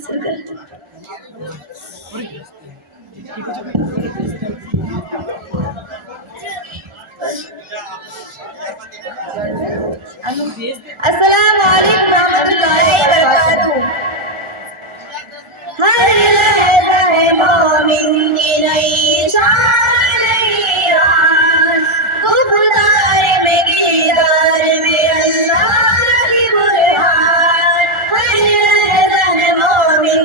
अस्सलाम वालेकुम रहमतुल्लाहि व बरकातुहू। हर लहज़ा है मोमिन की नई शान ईरान, गुफ्तार में किरदार में अल्लाह की बुरहान। हर लहज़ा है मोमिन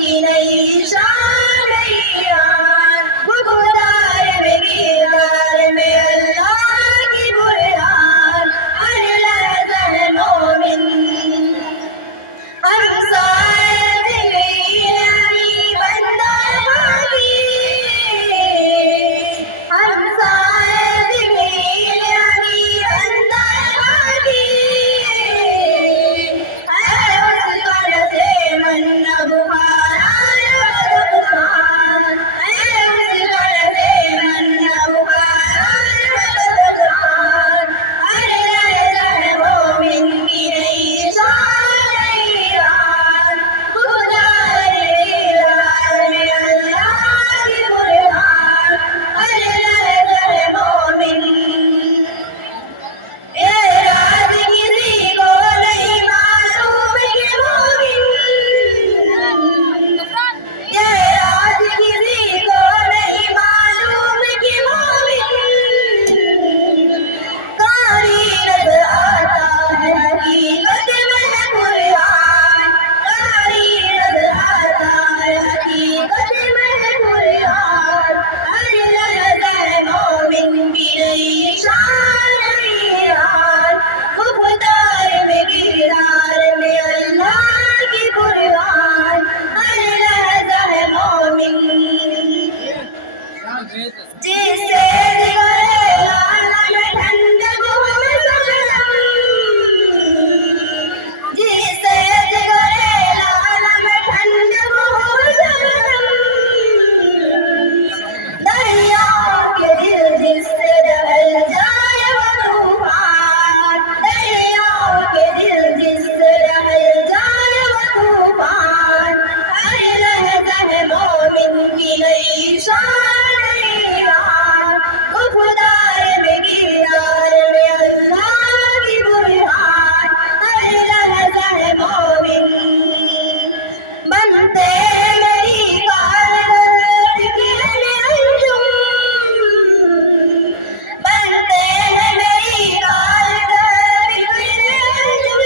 की नई शान ईरान, गुफ्तार में किरदार में अल्लाह की बुरहान। हर लहज़ा है मोमिन हमसाए यानी बंदा भागी, हमसाए यानी बंदा भागी। है उसका नज़े मन बुखारा नुकसान, है उसका नज़े मन बुखारा नुकसान। हर लहज़ा है मोमिन की नई शान ईरान, गुफ्तार में अल्लाह की बुरहान। हर लहज़ा है मोमिन एराज़ किसी को नहीं मालूम कि मोमिन, एराज़ किसी को नहीं मालूम कि मोमिन कारी नज़र आता है हकीकत में बुरहान, कारी नज़र आता है हकीकत में बुरहान। हर लहज़ा है मोमिन की नई शान ईरान, गुफ्तार में किरदार में अल्लाह की बुरहान। हर लहज़ा है मोमिन जिससे दिगरे आलम ठंडक हो सबनम, जिससे दिगरे आलम ठंडक हो सबनम। दरियाओं के दिल जिससे दहल जाए वो तूफान, दरियाओं के दिल जिससे दहल जाए वो तूफान। हर लहज़ा है मोमिन की नई शान ईरान, गुफ्तार में किरदार में अल्लाह की बुरहान। हर लहज़ा है मोमिन बनते मेरी कारगर फिक्र अंजुम, बनते हैं मेरी कारगर फिक्र अंजुम।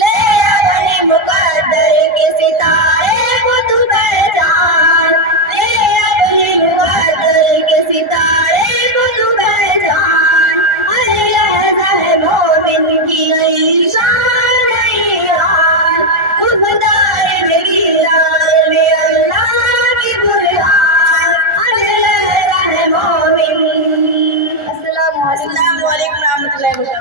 ले अपने मुकद्दर के सितारे को तू पहचान, ले अपने मुकद्दर के सितारे को तू पहचान। हर लहज़ा है मोमिन की नई शान ईरान, गुफ्तार में किरदार में अल्लाह की बुरहान। हर लहज़ा है मोमिन। अस्सलाम वालेकुम रहमतुल्लाहि व बरकातुहू।